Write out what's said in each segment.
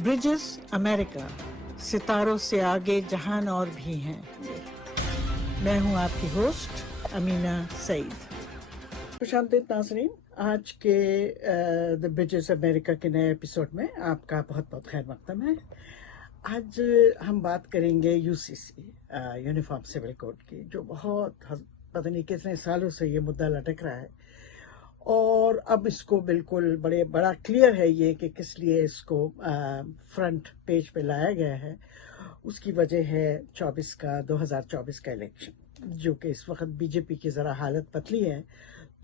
Bridges America, सितारों से आगे जहान और भी हैं। मैं हूं आपकी होस्ट अमीना सईद। खुशामदीद नाज़रीन, आज के द ब्रिजेस अमेरिका के नए एपिसोड में आपका बहुत बहुत खैर मकदम है। आज हम बात करेंगे यूसीसी यूनिफॉर्म सिविल कोड की, जो बहुत पता नहीं कितने सालों से ये मुद्दा लटक रहा है और अब इसको बिल्कुल बड़ा क्लियर है ये कि किस लिए इसको फ्रंट पेज पे लाया गया है। उसकी वजह है 2024 का इलेक्शन, जो कि इस वक्त बीजेपी की ज़रा हालत पतली है,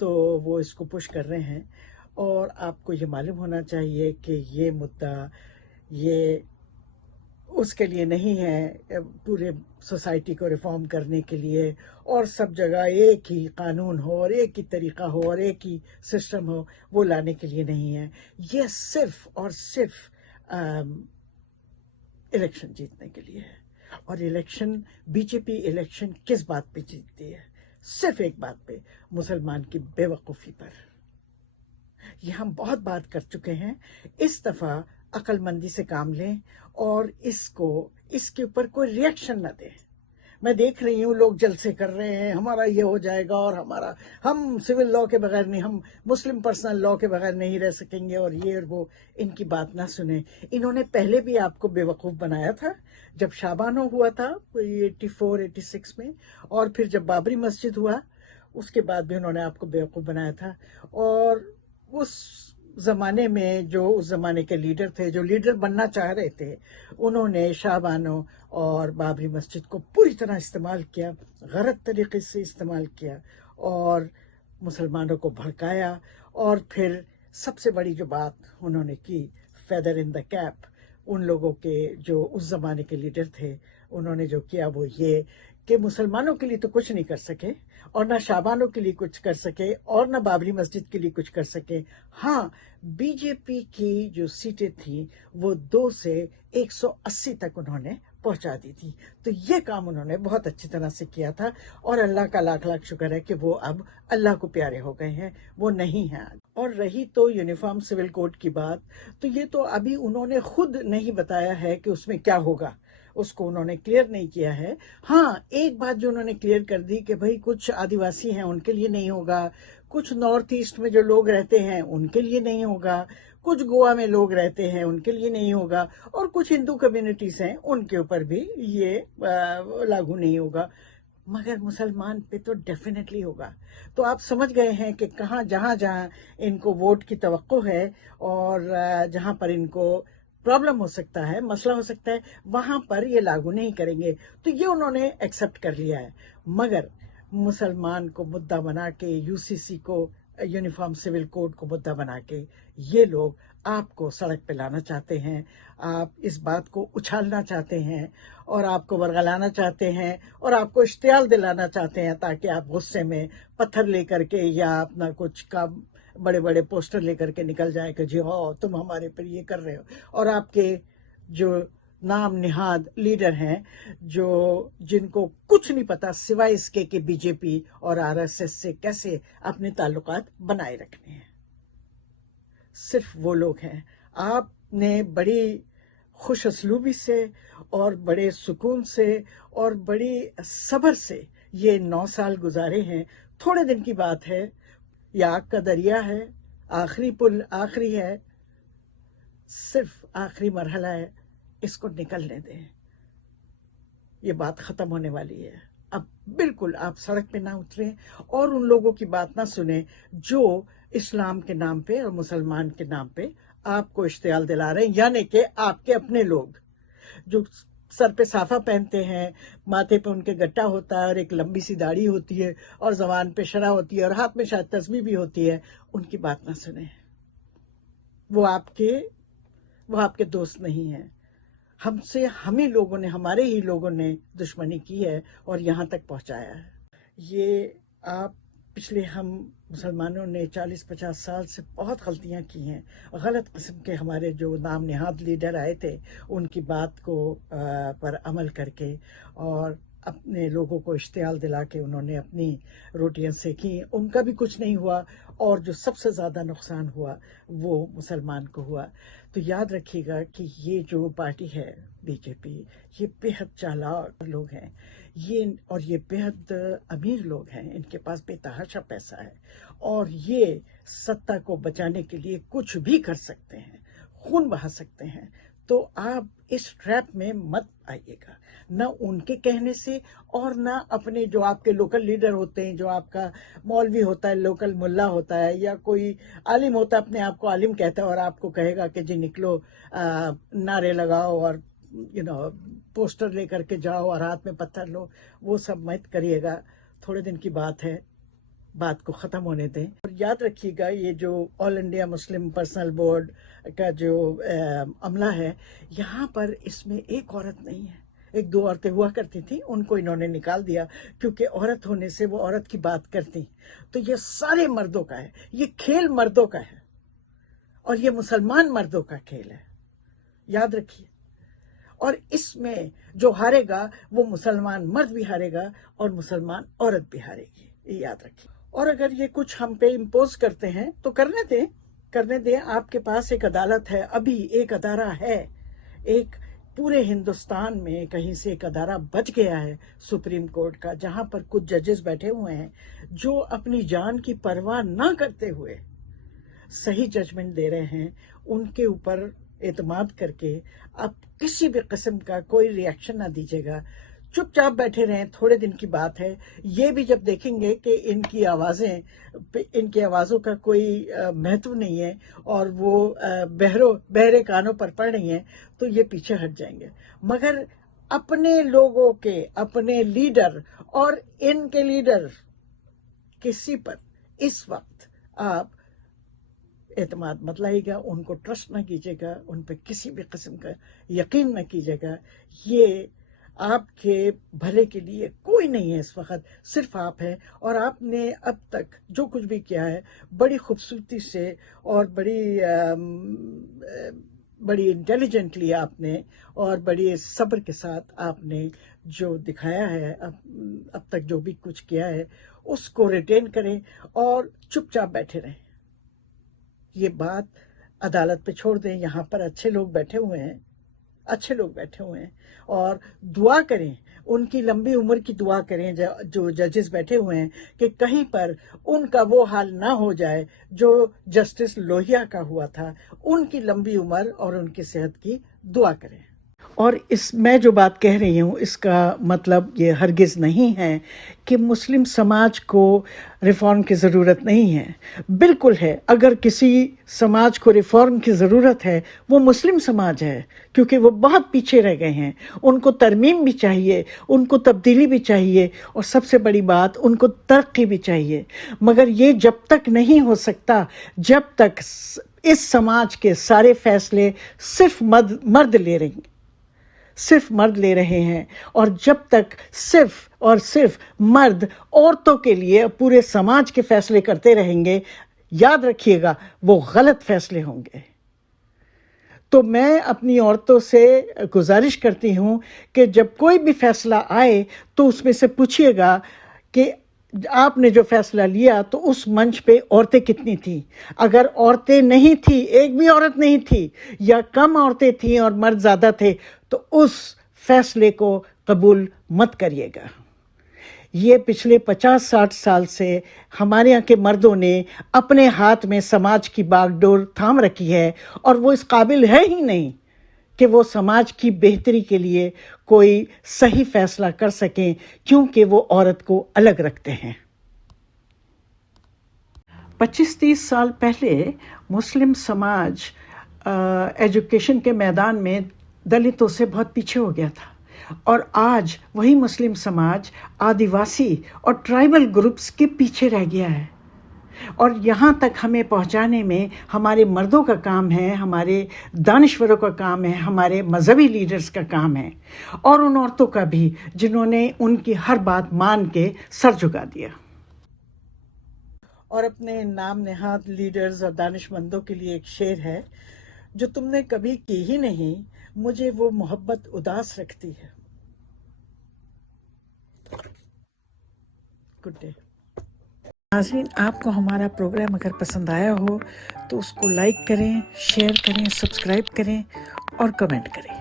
तो वो इसको पुश कर रहे हैं। और आपको ये मालूम होना चाहिए कि ये मुद्दा ये उसके लिए नहीं है पूरे सोसाइटी को रिफॉर्म करने के लिए और सब जगह एक ही कानून हो और एक ही तरीका हो और एक ही सिस्टम हो, वो लाने के लिए नहीं है। ये सिर्फ और सिर्फ इलेक्शन जीतने के लिए है। और इलेक्शन, बीजेपी इलेक्शन किस बात पे जीतती है? सिर्फ एक बात पे, मुसलमान की बेवकूफ़ी पर। ये हम बहुत बात कर चुके हैं। इस दफ़ा अक्लमंदी से काम लें और इसके ऊपर कोई रिएक्शन न दें। मैं देख रही हूँ लोग जलसे कर रहे हैं, हमारा ये हो जाएगा और हम सिविल लॉ के बगैर नहीं, हम मुस्लिम पर्सनल लॉ के बगैर नहीं रह सकेंगे और ये और वो। इनकी बात ना सुने। इन्होंने पहले भी आपको बेवकूफ़ बनाया था, जब शाबानो हुआ था 84-86 में, और फिर जब बाबरी मस्जिद हुआ उसके बाद भी उन्होंने आपको बेवकूफ़ बनाया था। और उस ज़माने में जो उस ज़माने के लीडर थे, जो लीडर बनना चाह रहे थे, उन्होंने शाहबानो और बाबरी मस्जिद को पूरी तरह इस्तेमाल किया, गलत तरीके से इस्तेमाल किया और मुसलमानों को भड़काया। और फिर सबसे बड़ी जो बात उन्होंने की, फेदर इन द कैप, उन लोगों के जो उस ज़माने के लीडर थे, उन्होंने जो किया वो ये कि मुसलमानों के लिए तो कुछ नहीं कर सके और ना शाबानों के लिए कुछ कर सके और ना बाबरी मस्जिद के लिए कुछ कर सके। हाँ, बीजेपी की जो सीटें थी वो 2 से 180 तक उन्होंने पहुंचा दी थी। तो ये काम उन्होंने बहुत अच्छी तरह से किया था और अल्लाह का लाख लाख शुक्र है कि वो अब अल्लाह को प्यारे हो गए हैं, वो नहीं हैं। और रही तो यूनिफॉर्म सिविल कोड की बात, तो ये तो अभी उन्होंने खुद नहीं बताया है कि उसमें क्या होगा, उसको उन्होंने क्लियर नहीं किया है। हाँ, एक बात जो उन्होंने क्लियर कर दी कि भाई कुछ आदिवासी हैं उनके लिए नहीं होगा, कुछ नॉर्थ ईस्ट में जो लोग रहते हैं उनके लिए नहीं होगा, कुछ गोवा में लोग रहते हैं उनके लिए नहीं होगा, और कुछ हिंदू कम्युनिटीज हैं उनके ऊपर भी ये लागू नहीं होगा, मगर मुसलमान पे तो डेफिनेटली होगा। तो आप समझ गए हैं कि कहाँ जहाँ जहाँ इनको वोट की तवक्को है और जहाँ पर इनको प्रॉब्लम हो सकता है, मसला हो सकता है, वहां पर ये लागू नहीं करेंगे। तो ये उन्होंने एक्सेप्ट कर लिया है। मगर मुसलमान को मुद्दा बना के, यूसीसी को, यूनिफॉर्म सिविल कोड को मुद्दा बना के ये लोग आपको सड़क पे लाना चाहते हैं, आप इस बात को उछालना चाहते हैं और आपको वरगलाना चाहते हैं और आपको इश्तियाल दिलाना चाहते हैं, ताकि आप गुस्से में पत्थर लेकर के या अपना कुछ काम बड़े बड़े पोस्टर लेकर के निकल जाए कि जी हाँ तुम हमारे पर ये कर रहे हो। और आपके जो नाम निहाद लीडर हैं, जिनको कुछ नहीं पता सिवाय इसके कि बीजेपी और आरएसएस से कैसे अपने ताल्लुकात बनाए रखने हैं, सिर्फ वो लोग हैं। आपने बड़ी खुश असलूबी से और बड़े सुकून से और बड़ी सब्र से ये 9 साल गुजारे हैं। थोड़े दिन की बात है, ये आग का दरिया है, आखिरी पुल आखिरी है, सिर्फ आखिरी मरहला है, इसको निकलने दें, ये बात खत्म होने वाली है। अब बिल्कुल आप सड़क पे ना उतरें और उन लोगों की बात ना सुने जो इस्लाम के नाम पे और मुसलमान के नाम पे आपको इश्तियाल दिला रहे हैं, यानी कि आपके अपने लोग जो सर पे साफा पहनते हैं, माथे पे उनके गट्टा होता है और एक लंबी सी दाढ़ी होती है और जबान पे शरा होती है और हाथ में शायद तस्बीह भी होती है, उनकी बात ना सुने। वो आपके दोस्त नहीं है। हमारे ही लोगों ने दुश्मनी की है और यहाँ तक पहुँचाया है। ये हम मुसलमानों ने 40-50 साल से बहुत गलतियां की हैं। गलत किस्म के हमारे जो नाम निहाद लीडर आए थे, उनकी बात को पर अमल करके, और अपने लोगों को इश्तियाल दिला के उन्होंने अपनी रोटियां सेकी, उनका भी कुछ नहीं हुआ, और जो सबसे ज़्यादा नुकसान हुआ वो मुसलमान को हुआ। तो याद रखिएगा कि ये जो पार्टी है बीजेपी, ये बेहद चालाक लोग हैं और ये बेहद अमीर लोग हैं, इनके पास बेतहाशा पैसा है, और ये सत्ता को बचाने के लिए कुछ भी कर सकते हैं, खून बहा सकते हैं। तो आप इस ट्रैप में मत आइएगा, न उनके कहने से और न अपने जो आपके लोकल लीडर होते हैं, जो आपका मौलवी होता है, लोकल मुल्ला होता है, या कोई आलिम होता है, अपने आप को आलिम कहता है और आपको कहेगा कि जी निकलो, नारे लगाओ और पोस्टर लेकर के जाओ और हाथ में पत्थर लो। वो सब मत करिएगा, थोड़े दिन की बात है, बात को ख़त्म होने दें। और याद रखिएगा, ये जो all India Muslim personal board का जो अमला है, यहाँ पर इसमें एक औरत नहीं है। एक दो औरतें हुआ करती थी, उनको इन्होंने निकाल दिया क्योंकि औरत होने से वो औरत की बात करती। तो ये सारे मर्दों का है, ये खेल मर्दों का है, और ये मुसलमान मर्दों का खेल है, याद रखिए। और इसमें जो हारेगा वो मुसलमान मर्द भी हारेगा और मुसलमान औरत भी हारेगी, ये याद रखिए। और अगर ये कुछ हम पे इम्पोज करते हैं तो करने दें। आपके पास एक अदालत है, अभी एक अदारा है, एक पूरे हिंदुस्तान में कहीं से एक अदारा बच गया है सुप्रीम कोर्ट का, जहां पर कुछ जजेस बैठे हुए हैं जो अपनी जान की परवाह ना करते हुए सही जजमेंट दे रहे हैं। उनके ऊपर एतमाद करके आप किसी भी किस्म का कोई रिएक्शन ना दीजिएगा, चुपचाप बैठे रहें। थोड़े दिन की बात है, ये भी जब देखेंगे कि इनकी आवाज़ों का कोई महत्व नहीं है और वो बहरे कानों पर पड़ रही हैं, तो ये पीछे हट जाएंगे। मगर अपने लोगों के, अपने लीडर और इनके लीडर, किसी पर इस वक्त आप एतमाद मत लाइएगा, उनको ट्रस्ट ना कीजिएगा, उन पर किसी भी किस्म का यकीन ना कीजिएगा। ये आपके भले के लिए कोई नहीं है इस वक्त, सिर्फ आप हैं। और आपने अब तक जो कुछ भी किया है बड़ी खूबसूरती से और बड़ी इंटेलिजेंटली आपने और बड़ी सब्र के साथ आपने जो दिखाया है, अब तक जो भी कुछ किया है उसको रिटेन करें और चुपचाप बैठे रहें। ये बात अदालत पे छोड़ दें। यहाँ पर अच्छे लोग बैठे हुए हैं और दुआ करें, उनकी लंबी उम्र की दुआ करें जो जजेस बैठे हुए हैं, कि कहीं पर उनका वो हाल ना हो जाए जो जस्टिस लोहिया का हुआ था। उनकी लंबी उम्र और उनकी सेहत की दुआ करें। और मैं जो बात कह रही हूँ, इसका मतलब ये हरगिज़ नहीं है कि मुस्लिम समाज को रिफ़ॉर्म की ज़रूरत नहीं है। बिल्कुल है। अगर किसी समाज को रिफ़ॉर्म की ज़रूरत है वो मुस्लिम समाज है, क्योंकि वो बहुत पीछे रह गए हैं। उनको तरमीम भी चाहिए, उनको तब्दीली भी चाहिए, और सबसे बड़ी बात, उनको तरक्की भी चाहिए। मगर ये जब तक नहीं हो सकता जब तक इस समाज के सारे फैसले सिर्फ मर्द ले रहे हैं, और जब तक सिर्फ और सिर्फ मर्द औरतों के लिए पूरे समाज के फैसले करते रहेंगे, याद रखिएगा वो गलत फैसले होंगे। तो मैं अपनी औरतों से गुजारिश करती हूँ कि जब कोई भी फैसला आए तो उसमें से पूछिएगा कि आपने जो फैसला लिया तो उस मंच पे औरतें कितनी थी। अगर औरतें नहीं थी, एक भी औरत नहीं थी, या कम औरतें थी और मर्द ज़्यादा थे, तो उस फैसले को कबूल मत करिएगा। ये पिछले 50-60 साल से हमारे यहाँ के मर्दों ने अपने हाथ में समाज की बागडोर थाम रखी है, और वो इस काबिल है ही नहीं कि वो समाज की बेहतरी के लिए कोई सही फैसला कर सकें, क्योंकि वो औरत को अलग रखते हैं। 25-30 साल पहले मुस्लिम समाज एजुकेशन के मैदान में दलितों से बहुत पीछे हो गया था, और आज वही मुस्लिम समाज आदिवासी और ट्राइबल ग्रुप्स के पीछे रह गया है। और यहाँ तक हमें पहुँचाने में हमारे मर्दों का काम है, हमारे दानिश्वरों का काम है, हमारे मजहबी लीडर्स का काम है, और उन औरतों का भी जिन्होंने उनकी हर बात मान के सर झुका दिया। और अपने नाम नेहाद लीडर्स और दानिशमंदों के लिए एक शेर है, जो तुमने कभी की ही नहीं, मुझे वो मोहब्बत उदास रखती है। Good day. नाज़रीन, आपको हमारा प्रोग्राम अगर पसंद आया हो तो उसको लाइक करें, शेयर करें, सब्सक्राइब करें और कमेंट करें।